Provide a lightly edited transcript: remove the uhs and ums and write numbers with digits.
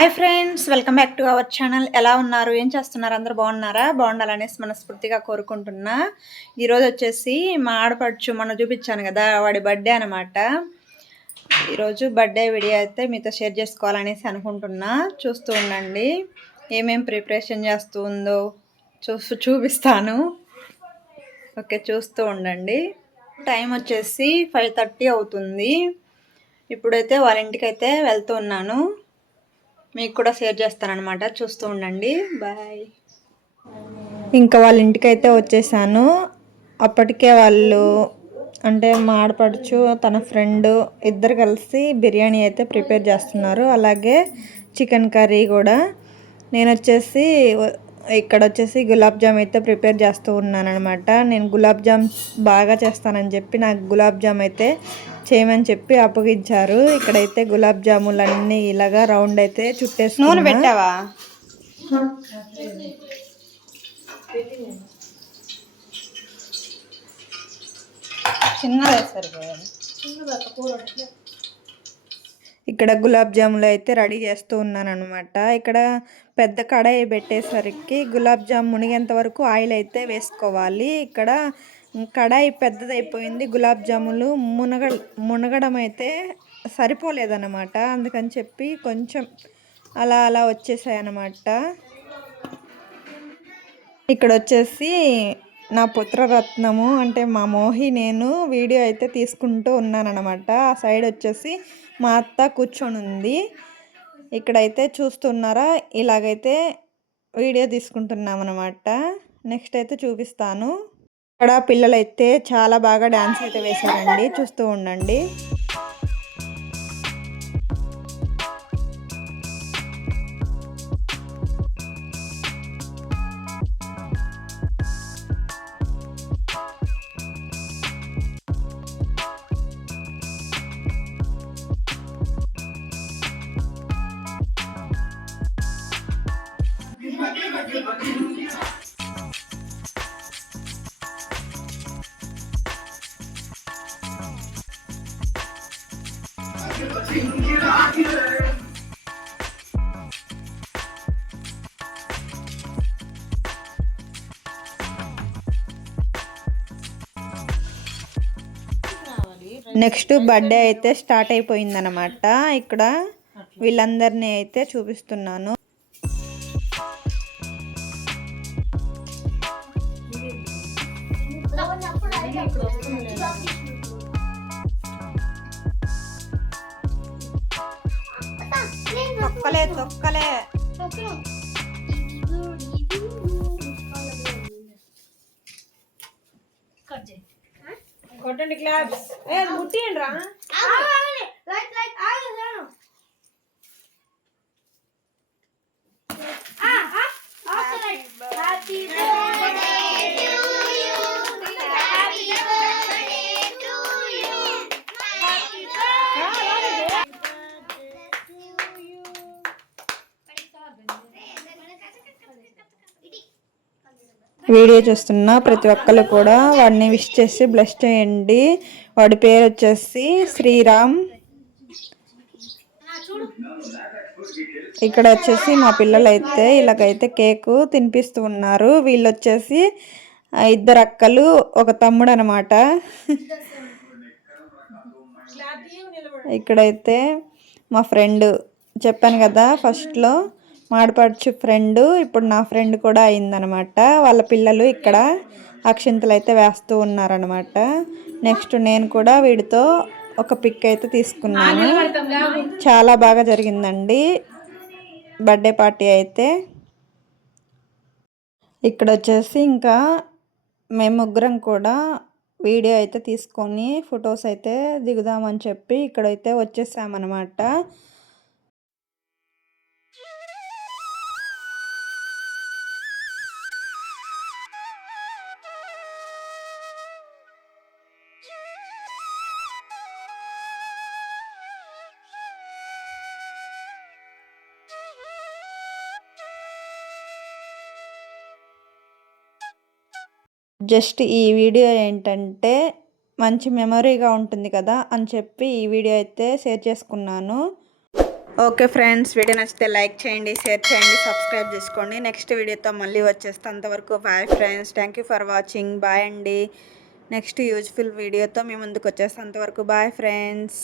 Hi friends, welcome back to our channel. ఎలా ఉన్నారు? ఏం చేస్తున్నారు? అందరూ బాగున్నారా? బాగుండాలనేసి మనస్ఫూర్తిగా కోరుకుంటున్నా. ఈరోజు వచ్చేసి మా ఆడపడుచు మొన్న చూపించాను కదా, వాడి బర్త్డే అనమాట. ఈరోజు బర్త్డే వీడియో అయితే మీతో షేర్ చేసుకోవాలనేసి అనుకుంటున్నా. చూస్తూ ఉండండి, ఏమేం ప్రిపరేషన్ చేస్తూ ఉందో చూపిస్తాను. ఓకే, చూస్తూ ఉండండి. టైం వచ్చేసి 5:30 అవుతుంది. ఇప్పుడైతే వాళ్ళ ఇంటికైతే వెళ్తూ ఉన్నాను. మీకు కూడా షేర్ చేస్తానన్నమాట, చూస్తూ ఉండండి. బాయ్. ఇంకా వాళ్ళ ఇంటికైతే వచ్చేసాను. అప్పటికే వాళ్ళు అంటే మా ఆడపడుచు తన ఫ్రెండ్ ఇద్దరు కలిసి బిర్యానీ అయితే ప్రిపేర్ చేస్తున్నారు, అలాగే చికెన్ కర్రీ కూడా. నేను వచ్చేసి ఇక్కడ వచ్చేసి గులాబ్ జామ్ అయితే ప్రిపేర్ చేస్తూ ఉన్నాను అనమాట. నేను గులాబ్ జామ్ బాగా చేస్తానని చెప్పి నాకు గులాబ్ జామ్ అయితే చేయమని చెప్పి అప్పగించారు. ఇక్కడైతే గులాబ్ జాములన్నీ ఇలాగా రౌండ్ అయితే చుట్టేసి నూనె పెట్టావా? చిన్నదే సరిపోయాను. ఇక్కడ గులాబ్ జాములు అయితే రెడీ చేస్తూ ఉన్నాను అనమాట. ఇక్కడ పెద్ద కడాయి పెట్టేసరికి గులాబ్ జామ్ మునిగేంత వరకు ఆయిల్ అయితే వేసుకోవాలి. ఇక్కడ కడాయి పెద్దదైపోయింది, గులాబ్ జాములు మునగడం అయితే సరిపోలేదన్నమాట. అందుకని చెప్పి కొంచెం అలా అలా వచ్చేసాయి అన్నమాట. ఇక్కడ వచ్చేసి నా పుత్రరత్నము అంటే మా మోహి నేను వీడియో అయితే తీసుకుంటూ ఉన్నానన్నమాట. ఆ సైడ్ వచ్చేసి మా అత్త కూర్చొని ఉంది. ఇక్కడైతే చూస్తున్నారా, ఇలాగైతే వీడియో తీసుకుంటున్నాం అనమాట. నెక్స్ట్ అయితే చూపిస్తాను. ఇక్కడ పిల్లలైతే చాలా బాగా డ్యాన్స్ అయితే వేశారండి, చూస్తూ ఉండండి. నెక్స్ట్ బర్త్డే అయితే స్టార్ట్ అయిపోయిందనమాట. ఇక్కడ వీళ్ళందరినీ అయితే చూపిస్తున్నాను. తొక్కలే కొట్టండి క్లాప్స్. ముట్టియండి రా. వీడియో చూస్తున్న ప్రతి ఒక్కరు కూడా వాడిని విష్ చేసి బ్లెస్ చేయండి. వాడి పేరు వచ్చేసి శ్రీరామ్. ఇక్కడ వచ్చేసి మా పిల్లలు అయితే ఇలాగైతే కేకు తినిపిస్తూ ఉన్నారు. వీళ్ళు వచ్చేసి ఇద్దరు అక్కలు ఒక తమ్ముడు అనమాట. ఇక్కడైతే మా ఫ్రెండ్ చెప్పాను కదా ఫస్ట్లో, మాడపడుచు ఫ్రెండ్ ఇప్పుడు నా ఫ్రెండ్ కూడా అయిందనమాట. వాళ్ళ పిల్లలు ఇక్కడ అక్షింతలు అయితే వేస్తూ ఉన్నారనమాట. నెక్స్ట్ నేను కూడా వీడితో ఒక పిక్ అయితే తీసుకున్నాను. చాలా బాగా జరిగిందండి బర్త్డే పార్టీ అయితే. ఇక్కడ వచ్చేసి ఇంకా మేము ముగ్గురం కూడా వీడియో అయితే తీసుకొని ఫొటోస్ అయితే దిగుదామని చెప్పి ఇక్కడైతే వచ్చేసామన్నమాట. జస్ట్ ఈ వీడియో ఏంటంటే మంచి మెమొరీగా ఉంటుంది కదా అని చెప్పి ఈ వీడియో అయితే షేర్ చేసుకున్నాను. ఓకే ఫ్రెండ్స్, వీడియో నచ్చితే లైక్ చేయండి, షేర్ చేయండి, సబ్స్క్రైబ్ చేసుకోండి. నెక్స్ట్ వీడియోతో మళ్ళీ వచ్చేస్తాను. అంతవరకు bye friends, thank you for watching. Bye అండి. నెక్స్ట్ యూజ్ఫుల్ వీడియోతో మీ ముందుకు వచ్చేస్తాను. అంతవరకు బాయ్ ఫ్రెండ్స్.